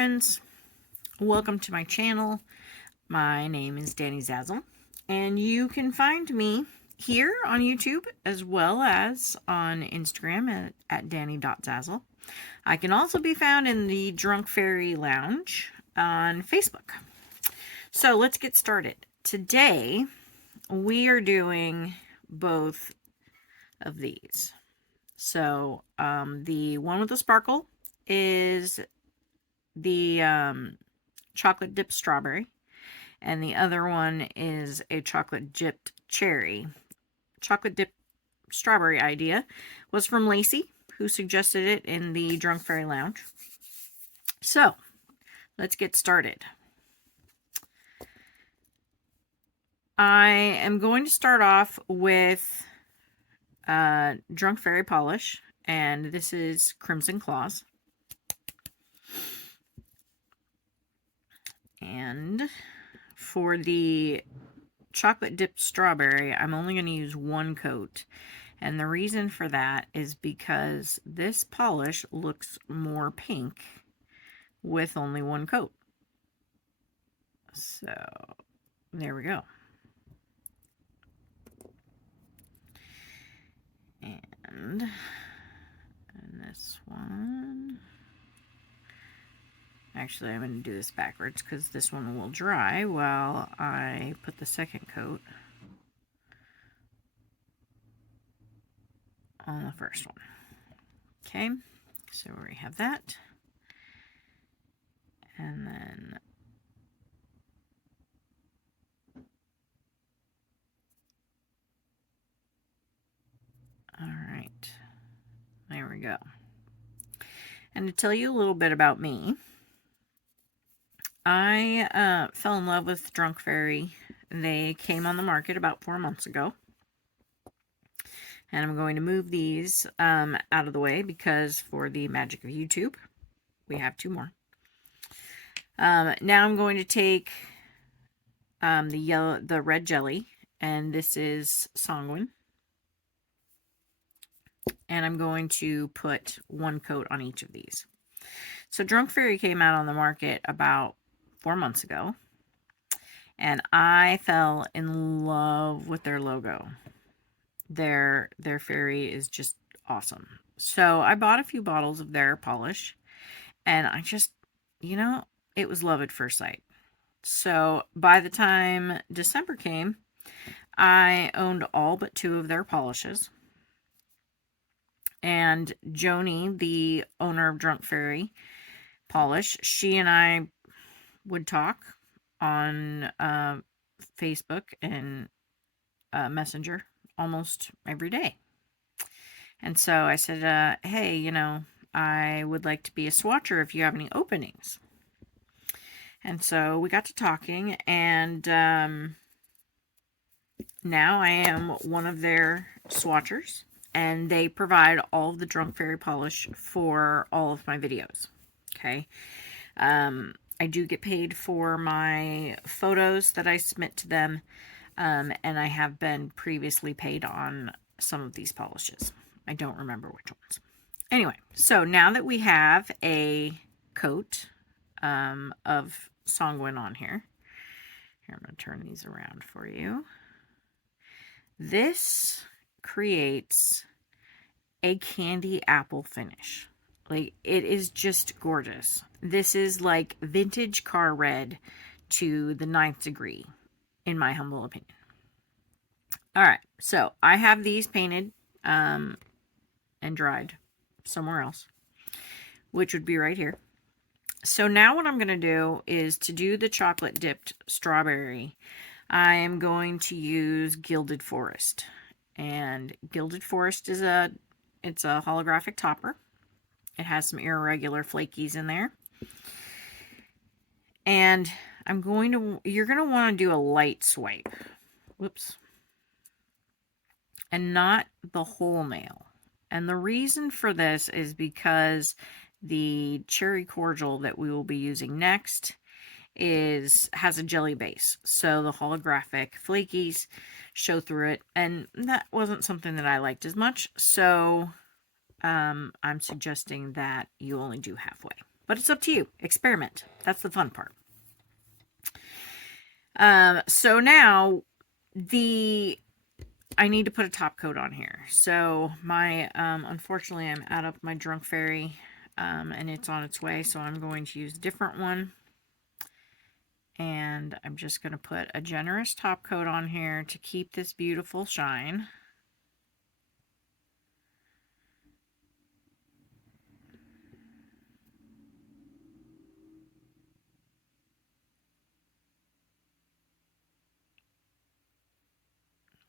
friends, welcome to my channel. My name is Dani Zazzle, and you can find me here on YouTube as well as on Instagram at Dani.Zazzle. I can also be found in the Drunk Fairy Lounge on Facebook. So let's get started. Today we are doing both of these. So the one with the sparkle is the chocolate dipped strawberry, and the other one is a chocolate dipped cherry. Chocolate dipped strawberry idea was from Lacey, who suggested it in the Drunk Fairy Lounge. So let's get started. I am going to start off with Drunk Fairy polish, and this is Crimson Claus. And for the chocolate dipped strawberry, I'm only going to use one coat. And the reason for that is because this polish looks more pink with only one coat. So there we go. And this one, actually I'm going to do this backwards because this one will dry while I put the second coat on the first one. Okay, so we have that. And then all right, there we go. And to tell you a little bit about me, I fell in love with Drunk Fairy. They came on the market about 4 months ago. And I'm going to move these out of the way because for the magic of YouTube, we have 2 more. Now I'm going to take the red jelly, and this is Sanguine. And I'm going to put one coat on each of these. So Drunk Fairy came out on the market about 4 months ago, and I fell in love with their logo. Their fairy is just awesome. So I bought a few bottles of their polish, and I just, it was love at first sight. So by the time December came, I owned all but 2 of their polishes. And Joni, the owner of Drunk Fairy Polish, she and I would talk on Facebook and Messenger almost every day. And so I said, hey, I would like to be a swatcher if you have any openings. And so we got to talking, and now I am one of their swatchers, and they provide all of the Drunk Fairy polish for all of my videos. Okay. I do get paid for my photos that I submit to them, and I have been previously paid on some of these polishes. I don't remember which ones. Anyway, so now that we have a coat of Sanguine on here, I'm going to turn these around for you. This creates a candy apple finish. Like, it is just gorgeous. This is like vintage car red to the 9th degree, in my humble opinion. All right, so I have these painted and dried somewhere else, which would be right here. So now what I'm going to do is to do the chocolate dipped strawberry, I am going to use Gilded Forest. And Gilded Forest is it's a holographic topper. It has some irregular flakies in there. And you're going to want to do a light swipe. Whoops. And not the whole nail. And the reason for this is because the cherry cordial that we will be using next has a jelly base. So the holographic flakies show through it. And that wasn't something that I liked as much. So I'm suggesting that you only do halfway. But it's up to you. Experiment. That's the fun part. So now I need to put a top coat on here. So my, unfortunately I'm out of my Drunk Fairy, and it's on its way. So I'm going to use a different one. And I'm just going to put a generous top coat on here to keep this beautiful shine.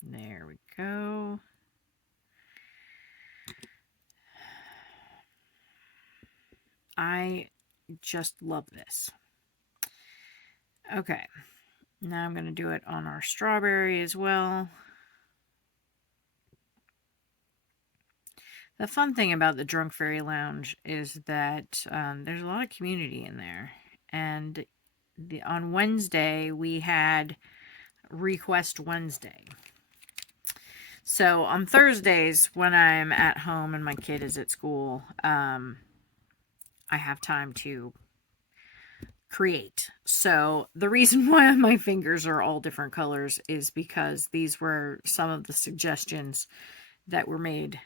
There we go. I just love this. Okay, now I'm going to do it on our strawberry as well. The fun thing about the Drunk Fairy Lounge is that there's a lot of community in there. And on Wednesday, we had Request Wednesday. So on Thursdays, when I'm at home and my kid is at school, I have time to create. So the reason why my fingers are all different colors is because these were some of the suggestions that were made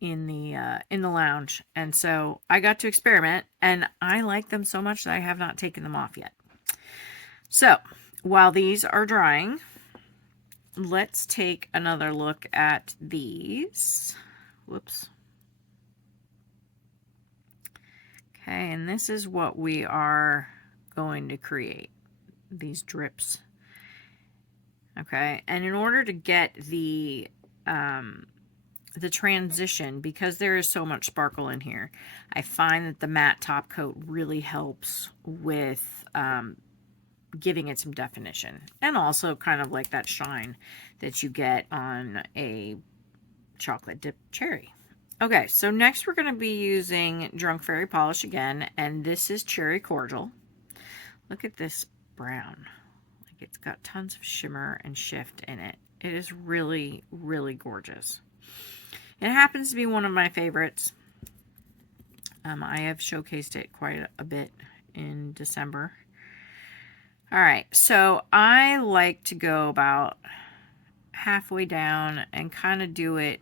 in the lounge, and so I got to experiment, and I like them so much that I have not taken them off yet. So while these are drying, let's take another look at these. Whoops. Okay, and this is what we are going to create, these drips. Okay, and in order to get the transition, because there is so much sparkle in here, I find that the matte top coat really helps with giving it some definition, and also kind of like that shine that you get on a chocolate dipped cherry. Okay, so next we're going to be using Drunk Fairy polish again, and this is Cherry Cordial. Look at this brown. Like, it's got tons of shimmer and shift in it. It is really, really gorgeous. It happens to be one of my favorites. I have showcased it quite a bit in December. Alright, so I like to go about halfway down and kind of do it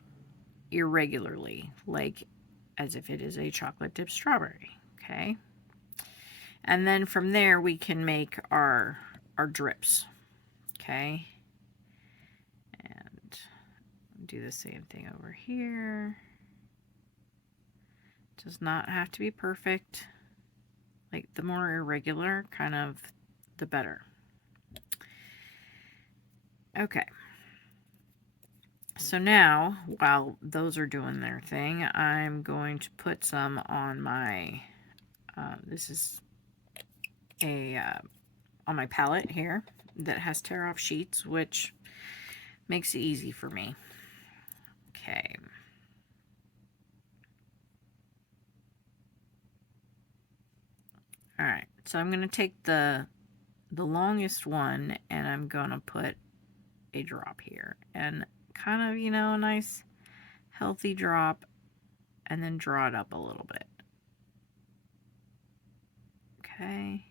irregularly, like as if it is a chocolate dipped strawberry. Okay, and then from there we can make our drips. Okay, and do the same thing over here. Does not have to be perfect. Like, the more irregular, kind of, the better. Okay. So now, while those are doing their thing, I'm going to put some on my, this is a, on my palette here that has tear off sheets, which makes it easy for me. Okay. Alright, so I'm going to take the longest one, and I'm going to put a drop here, and kind of, you know, a nice healthy drop, and then draw it up a little bit. Okay,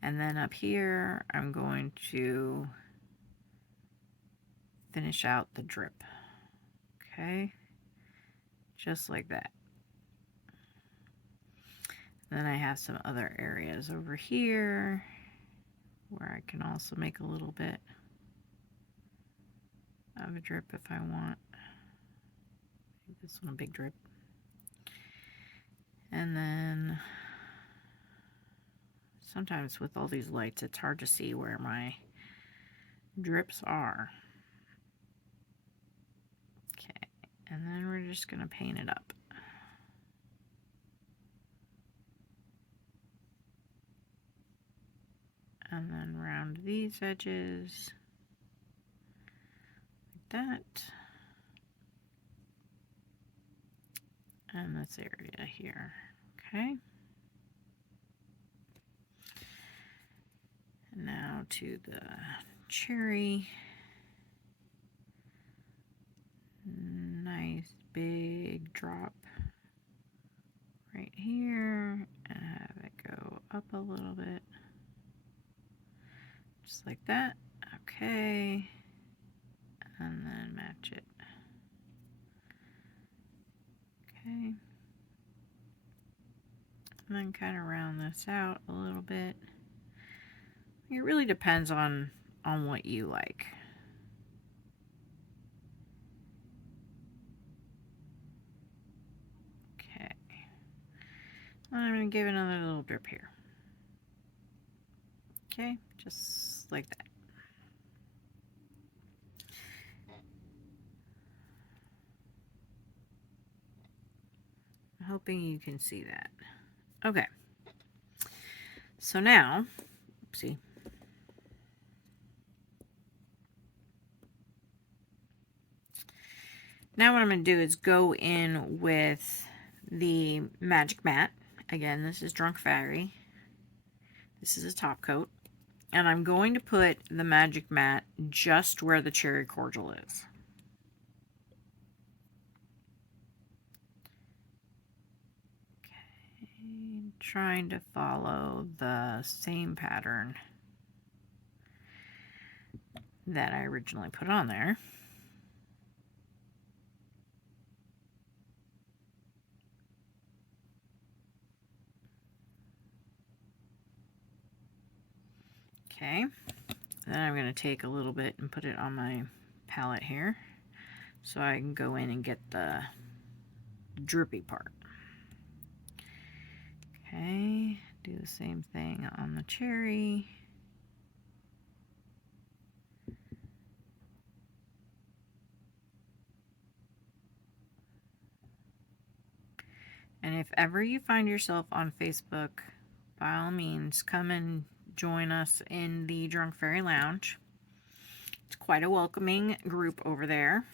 and then up here I'm going to finish out the drip. Okay, just like that. Then I have some other areas over here where I can also make a little bit of a drip if I want. Make this one a big drip. And then sometimes with all these lights it's hard to see where my drips are. Okay, and then we're just going to paint it up. And then round these edges like that. And this area here. Okay. And now to the cherry. Nice big drop right here and have it go up a little bit. Just like that. Okay. And then match it. Okay. And then kind of round this out a little bit. It really depends on what you like. Okay. I'm going to give another little drip here. Okay, just like that. I'm hoping you can see that. Okay. So now, oopsie. Now what I'm going to do is go in with the Magic Matte. Again, this is Drunk Fairy. This is a top coat. And I'm going to put the Magic Matte just where the Cherry Cordial is. Okay, trying to follow the same pattern that I originally put on there. Okay, then I'm going to take a little bit and put it on my palette here so I can go in and get the drippy part. Okay, do the same thing on the cherry. And if ever you find yourself on Facebook, by all means, come and join us in the Drunk Fairy Lounge. It's quite a welcoming group over there.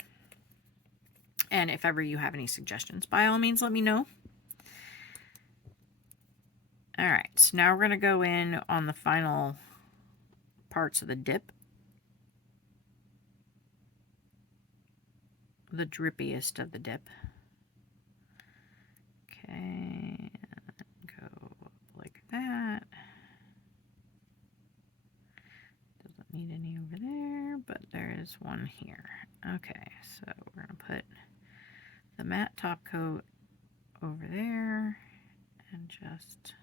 And if ever you have any suggestions, by all means, let me know. All right, so now we're going to go in on the final parts of the dip. The drippiest of the dip. Okay, go up like that. Doesn't need any over there, but there is one here. Okay, so we're going to put the matte top coat over there and just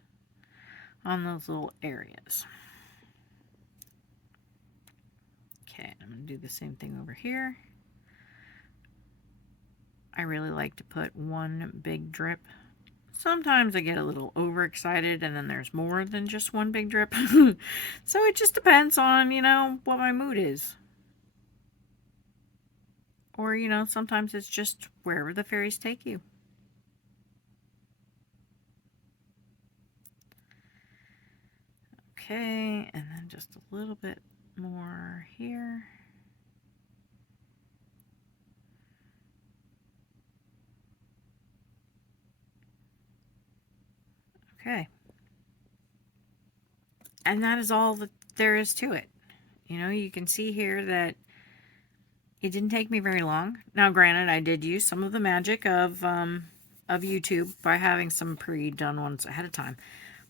on those little areas. Okay, I'm going to do the same thing over here. I really like to put one big drip. Sometimes I get a little overexcited and then there's more than just one big drip. So it just depends on, you know, what my mood is. Or, you know, sometimes it's just wherever the fairies take you. Okay, and then just a little bit more here. Okay. And that is all that there is to it. You know, you can see here that it didn't take me very long. Now, granted, I did use some of the magic of YouTube by having some pre-done ones ahead of time.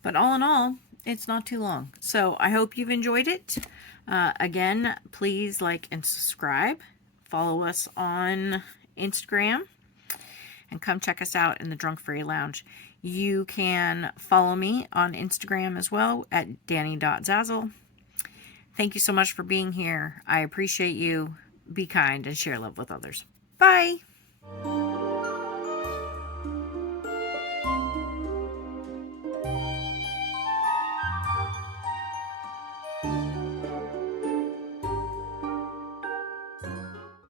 But all in all, it's not too long. So I hope you've enjoyed it. Again, please like and subscribe. Follow us on Instagram. And come check us out in the Drunk Fairy Lounge. You can follow me on Instagram as well at Dani.Zazzle. Thank you so much for being here. I appreciate you. Be kind and share love with others. Bye.